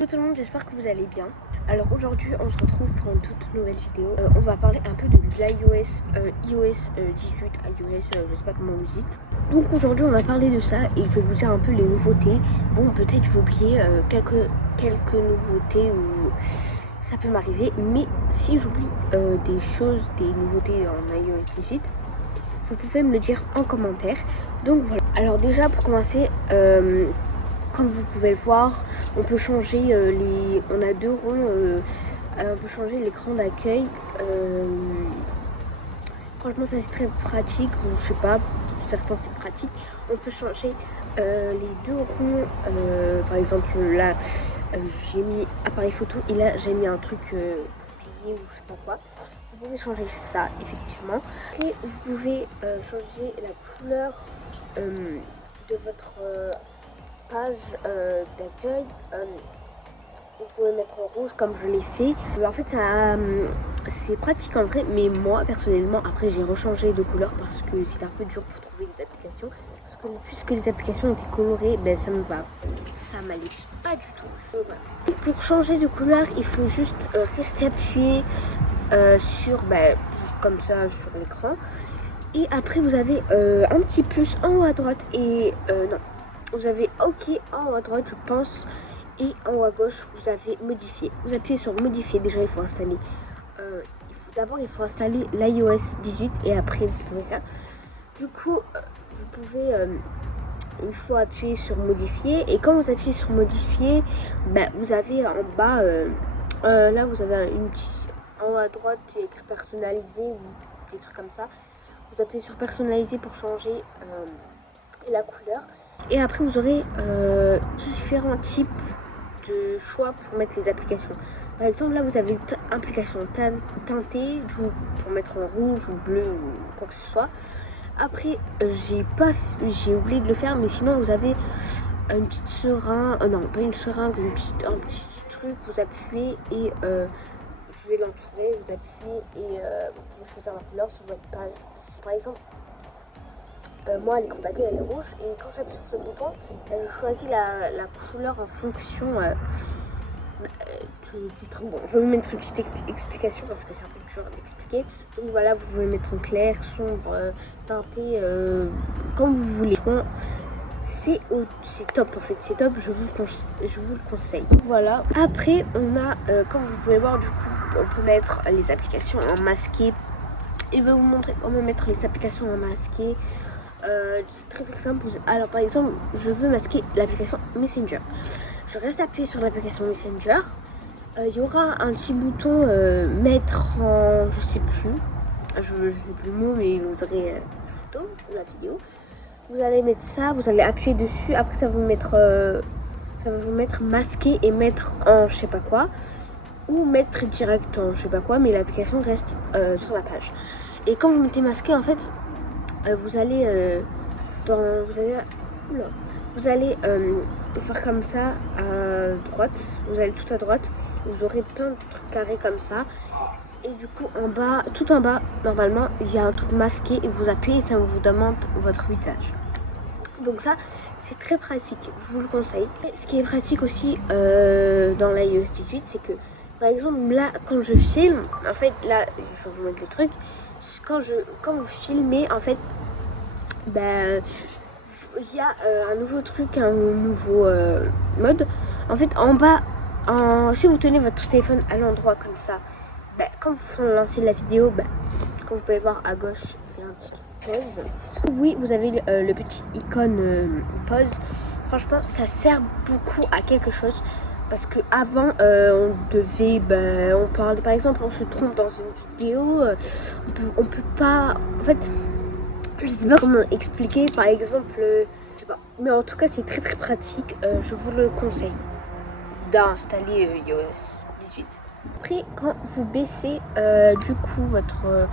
Bonjour tout le monde, j'espère que vous allez bien. Alors aujourd'hui on se retrouve pour une toute nouvelle vidéo. On va parler un peu de l'iOS iOS 18, iOS je sais pas comment vous dites. Donc aujourd'hui on va parler de ça et je vais vous dire un peu les nouveautés. Bon, peut-être je vais oublier quelques nouveautés ou ça peut m'arriver, mais si j'oublie des nouveautés en iOS 18, vous pouvez me le dire en commentaire. Donc voilà. Alors déjà pour commencer, comme vous pouvez le voir, on peut changer on a deux ronds, on peut changer l'écran d'accueil. Franchement ça c'est très pratique, ou je sais pas, pour certains c'est pratique. On peut changer les deux ronds, par exemple là j'ai mis appareil photo et là j'ai mis un truc pour payer ou je sais pas quoi. Vous pouvez changer ça effectivement. Et vous pouvez changer la couleur de votre page d'accueil. Vous pouvez mettre en rouge comme je l'ai fait. En fait ça c'est pratique en vrai, mais moi personnellement après j'ai rechangé de couleur parce que c'est un peu dur pour trouver des applications, parce que puisque les applications étaient colorées, ben ça m'allait pas du tout. Donc, voilà. Et pour changer de couleur il faut juste rester appuyé sur comme ça sur l'écran, et après vous avez un petit plus en haut à droite et non, vous avez OK en haut à droite je pense, et en haut à gauche vous avez modifier. Vous appuyez sur modifier. Déjà il faut installer il faut installer l'iOS 18 et après vous pouvez faire. Du coup vous pouvez il faut appuyer sur modifier, et quand vous appuyez sur modifier, vous avez en bas là vous avez une petite, en haut à droite il y a écrit personnalisé ou des trucs comme ça. Vous appuyez sur personnaliser pour changer la couleur, et après vous aurez différents types de choix pour mettre les applications. Par exemple là vous avez application teintée pour mettre en rouge ou bleu ou quoi que ce soit. Après j'ai oublié de le faire, mais sinon vous avez une petite seringue, non pas une seringue, un petit truc, vous appuyez et je vais l'entourer, vous appuyez et vous pouvez choisir la couleur sur votre page. Par exemple moi l'écran d'accueil elle est rouge, et quand j'appuie sur ce bouton elle choisit la couleur en fonction du truc. Bon, je vais vous mettre une petite explication parce que c'est un peu dur d'expliquer. Donc voilà, vous pouvez mettre en clair, sombre, teinté, comme vous voulez. Bon, c'est top en fait, c'est top, je vous le conseille. Voilà, après on a, comme vous pouvez voir, du coup on peut mettre les applications en masqué. Et je vais vous montrer comment mettre les applications en masqué. C'est très très simple. Alors par exemple, je veux masquer l'application Messenger. Je reste appuyé sur l'application Messenger. Il y aura un petit bouton mettre en, je sais plus le mot, mais vous aurez la photo de la vidéo. Vous allez mettre ça, vous allez appuyer dessus. Après ça va vous mettre masquer et mettre en je sais pas quoi, ou mettre direct en je sais pas quoi, mais l'application reste sur la page. Et quand vous mettez masqué en fait, vous allez faire comme ça à droite, vous allez tout à droite, vous aurez plein de trucs carrés comme ça, et du coup en bas, tout en bas normalement il y a un truc masqué, et vous appuyez et ça vous demande votre visage. Donc ça c'est très pratique, je vous le conseille. Et ce qui est pratique aussi dans l'iOS 18, c'est que par exemple là quand je filme, en fait là je vais vous mettre le truc, quand vous filmez en fait, il y a un nouveau truc, un nouveau mode. En fait en bas, si vous tenez votre téléphone à l'endroit comme ça, quand vous lancez la vidéo, comme vous pouvez voir à gauche, il y a un petit pause. Oui, vous avez le petit icône pause. Franchement ça sert beaucoup à quelque chose, parce que avant on devait, on parlait par exemple, on se trompe dans une vidéo, on peut pas, en fait je sais pas comment expliquer, par exemple, je sais pas. Mais en tout cas c'est très très pratique, je vous le conseille d'installer iOS 18. Après quand vous baissez du coup votre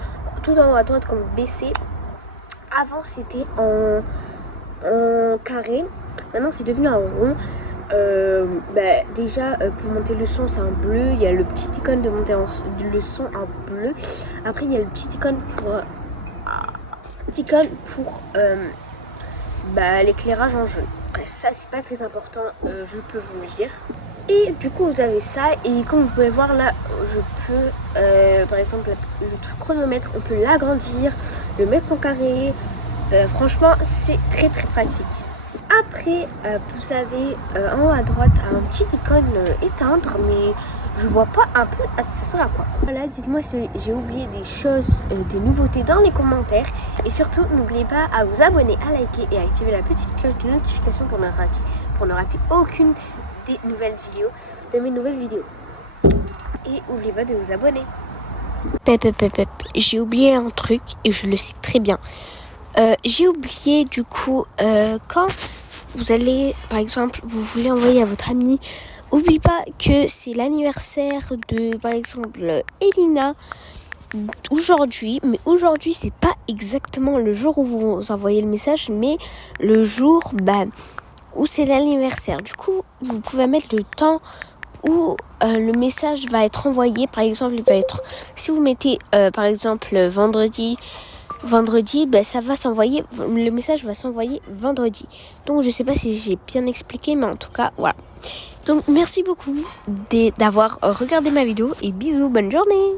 tout en haut à droite, quand vous baissez, avant c'était en carré, maintenant c'est devenu un rond. Déjà pour monter le son c'est en bleu, il y a le petit icône de monter le son en bleu. Après il y a le petit icône pour l'éclairage en jaune. Bref, ça c'est pas très important, je peux vous le dire. Et du coup vous avez ça, et comme vous pouvez voir là, je peux par exemple le chronomètre, on peut l'agrandir, le mettre en carré. Franchement c'est très pratique. Après vous avez en haut à droite un petit icône éteindre, mais je vois pas un peu ça sert à quoi. Voilà, dites-moi si j'ai oublié des choses, des nouveautés dans les commentaires, et surtout n'oubliez pas à vous abonner, à liker et à activer la petite cloche de notification pour ne rater aucune des nouvelles vidéos, de mes nouvelles vidéos. Et n'oubliez pas de vous abonner. J'ai oublié un truc et je le sais très bien. J'ai oublié du coup quand vous allez, par exemple, vous voulez envoyer à votre ami, n'oubliez pas que c'est l'anniversaire de, par exemple, Elina aujourd'hui, mais aujourd'hui c'est pas exactement le jour où vous envoyez le message, mais le jour où c'est l'anniversaire. Du coup, vous pouvez mettre le temps où le message va être envoyé. Par exemple, il va être, si vous mettez par exemple vendredi, ça va s'envoyer, le message va s'envoyer vendredi. Donc je sais pas si j'ai bien expliqué, mais en tout cas voilà. Donc merci beaucoup d'avoir regardé ma vidéo et bisous, bonne journée.